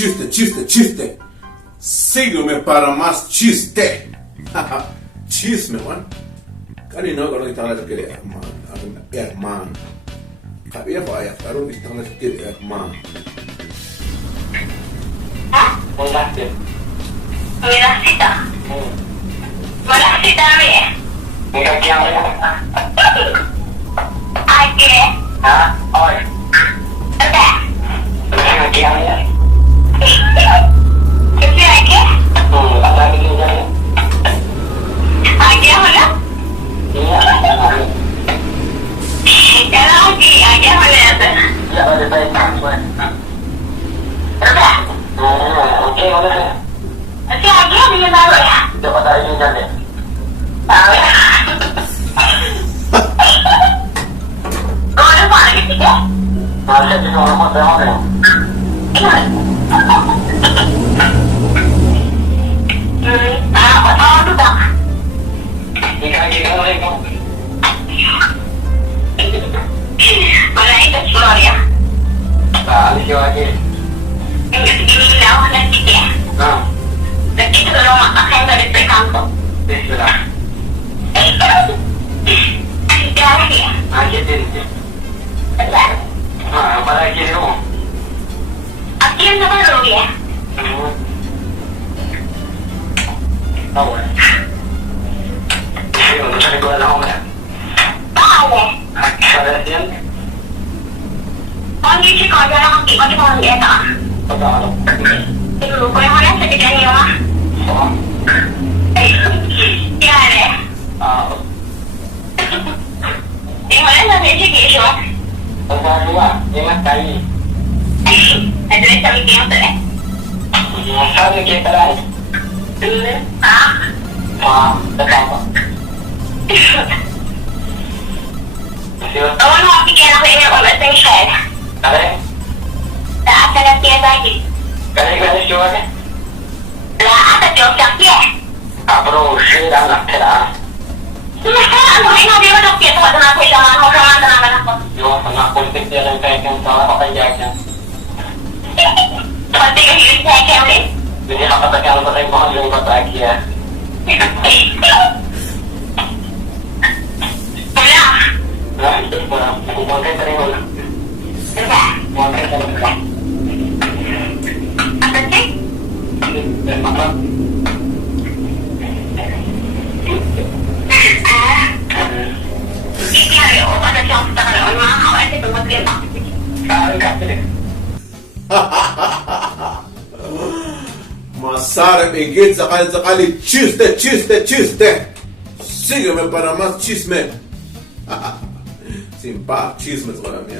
chiste. Sígueme para más chiste. Chisme, man. Kanina ko lang itang kay Herman. Kaya ko ayak karon itang kay Herman. Ha? Wala din. Wala sita. Wala sita rin eh. Ang kagyan ko. Ake. Ha? Oy. Ate. Ang kagyan ko. Kasi ake? Patay din yan. Ake wala? Iya. Kala ake. Ake wala ate. Ya, ada baik tak. Ate. Okey, wala. Kasi ake hindi na tayo ya. Dapat tayo din yan. Tayo ya. Ano pa? Nagkita ka? Masya din orang mo tayo na. Ano ba? Ika mo rin mo. Wala ito si Gloria. Alis yung lagi. Ang ginilaw, nagkita. Nagkita ko lang makakain na rin sa kampo. Dito lang. Grabe. Alis din. Palagi mo. At yun na ba, Gloria? Tahu. Ini untuk cari gua lang ya. Bakit? Sada yan. Ang hindi ko, dyan ako kiko di ko ang ito. Pagkakalo. Pero ko yung wala sa tiyan niyo, ha? Oo. Yan eh. Yung wala sa education. Pagkakalo ba? Ingat tayo. Address sa meeting ito eh. Sabi kita lang. Ha? Kasama. Oo, nakapigyan ako inyo kung basang shell. Kare? Lahat na nagtiyan lagi. Kare siya ka? Lahat at yung sakya. Bro, siya lang nakita. Ano ay nabi mo nagtiyan kung ano na ako ilaman mo sa mga naman ako. Yung mga kontik niya lang kayo kung saan ako kaya niya. Pati yung hilig sa akin ulit. Hindi nakatagal ba tayo mga yung bataki ya? Wala. Huwag kayo tayo wala. Diba? Huwag kayo tayo wala. Ang kasi? Maklap. Iyari ako pa na siyang sa kalaman mga kawal ito mag-lima. Saan ka pili? Masarap higit sakali chiste. Sígueme para más chisme. Sin pa, chismes para mí.